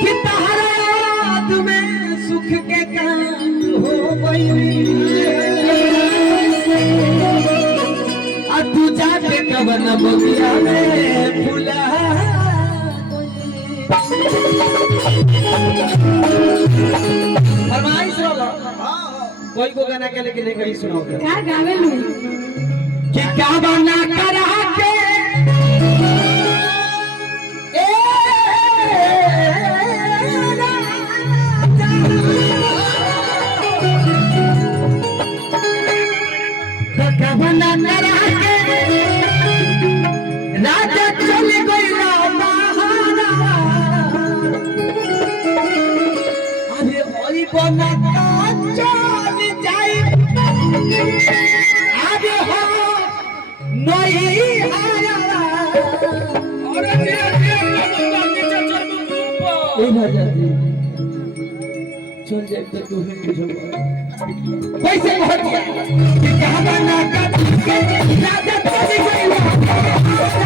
कि तहरा याद में सुख के काम हो गई आ तू जाके कवन बगिया में फूला फरमाइश वाला कोई को गाना के लेकिन नहीं कहीं सुनाओगे क्या गावे लू कि क्या बना करा के बना करा के राजा चल गया अरे वही बना चल जाए अरे हो नहीं आया चल जाए तो तू ही मुझे कैसे बहुत क्या बना कर राजा चल गया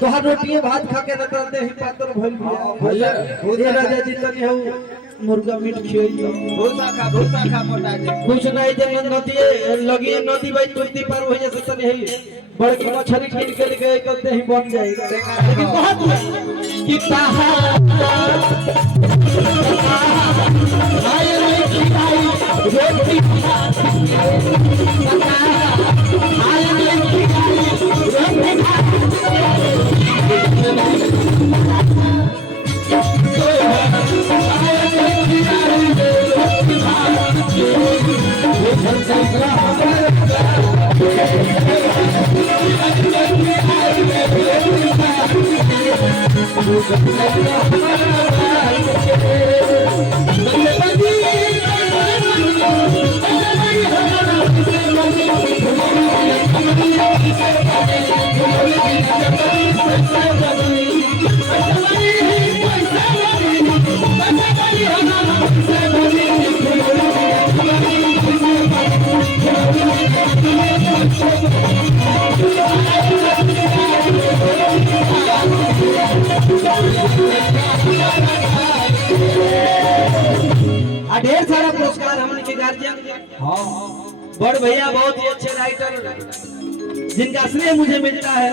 तो हर रोटियां भात खा के रहते ही पातर भइल भैया भोजे राजा जी तनी हो मुर्गा मीट खियो भूसा खा मोटा जी कुछ नहीं जन नदी लगी नदी भाई तुरती पार हो जैसे तनी है बड़की मछली कीन के लेके करते ही बन जाए लेकिन बहुत कि ताहा आय नहीं खिलाई रोटी आय नहीं खिलाई ढेर सारा पुरस्कार हमने के गार्जियन बड़ भैया बहुत ही अच्छे राइटर जिनका श्रेय मुझे मिलता है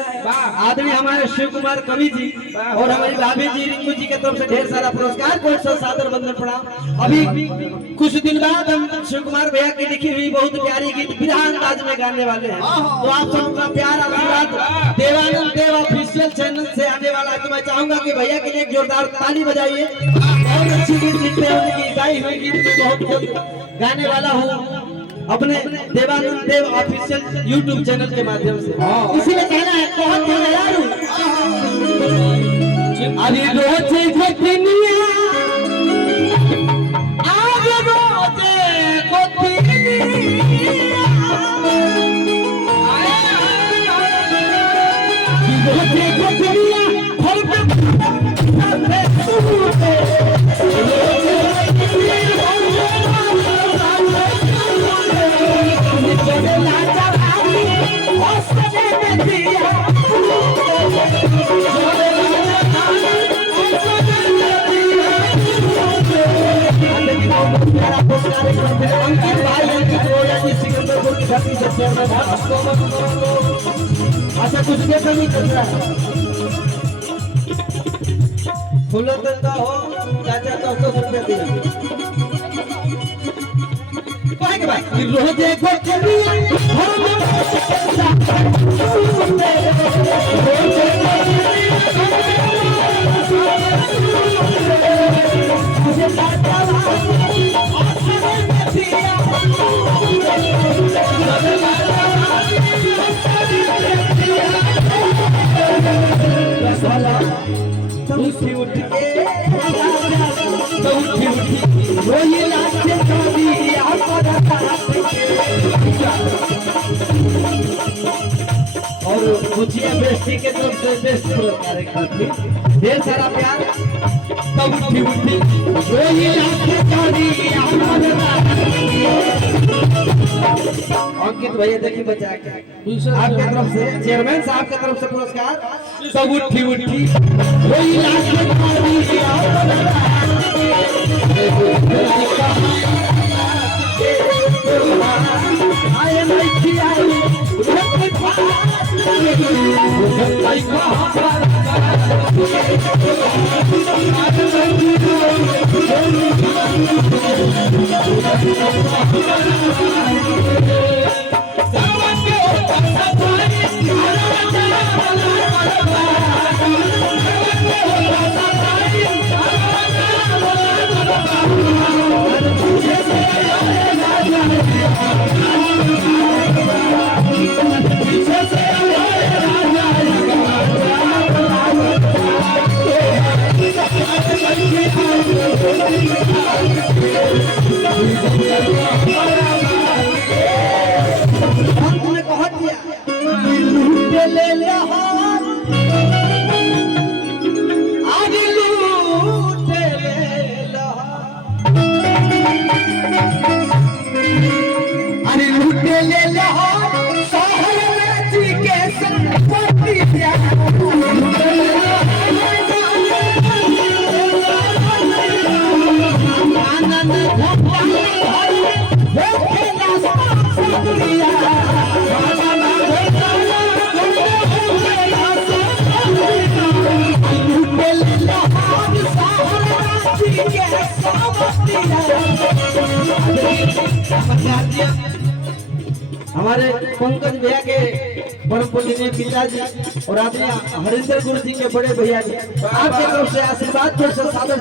आदमी हमारे शिव कुमार कवि जी और हमारी भाभी जी रिंकू जी के तरफ से ढेर सारा पुरस्कार कोट सौ सादर वंदन प्रणाम। अभी कुछ दिन बाद हम शिव कुमार भैया की लिखी हुई बहुत प्यारी गीत विधा अंदाज में गाने वाले हैं तो आप सबका प्यार आशीर्वाद देवानंद देव ऑफिशियल चैनल से आने वाला है तो मैं चाहूंगा कि भैया के लिए एक जोरदार ताली बजाइए। बहुत अच्छी गीत लिखते हैं उनकी गाई हुई गीत में बहुत गाने वाला हूँ अपने देवानंद देव ऑफिशियल यूट्यूब चैनल के माध्यम से इसीलिए कहना है बहुत यार अरे रोज गोतिनिया आज रोज गोतिनिया अच्छा कुछ देखो नहीं चल रहा फूलों तो हो चाचा तो रुपया दिया भाई रोज देखो उठी उठ के तो उठी रोई लागे कभी और मुझिया बेस्टी के तरफ से बेस्ट पुरस्कार ढेर सारा प्यार तो उठी रोई लागे कभी अंकित भैया देखिए बचा के आपके तरफ से चेयरमैन साहब की तरफ से पुरस्कार सब उठी वही हमारे पंकज भैया के परम पूजनीय पिताजी और आदरणीय हरिंदर गुरु जी के बड़े भैया जी आपके तरफ से आशीर्वाद को सादर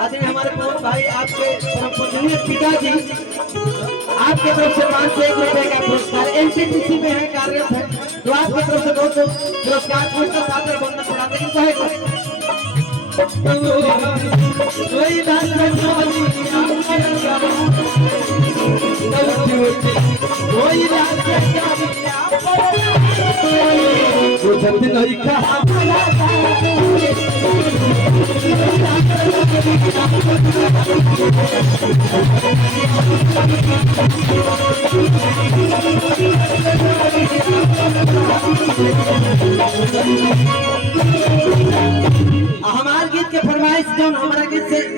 आदरणीय हमारे भाई आपके परम पूजनीय पिताजी आपके तरफ से 501 रुपए का पुरस्कार एनटीपीसी में है कार्यरत है तो आपकी तरफ से बहुत पुरस्कार पुरस्कार सादर वंदन कराते हैं कहे हमारे गीत के फरमाइश जो हमारा गीत से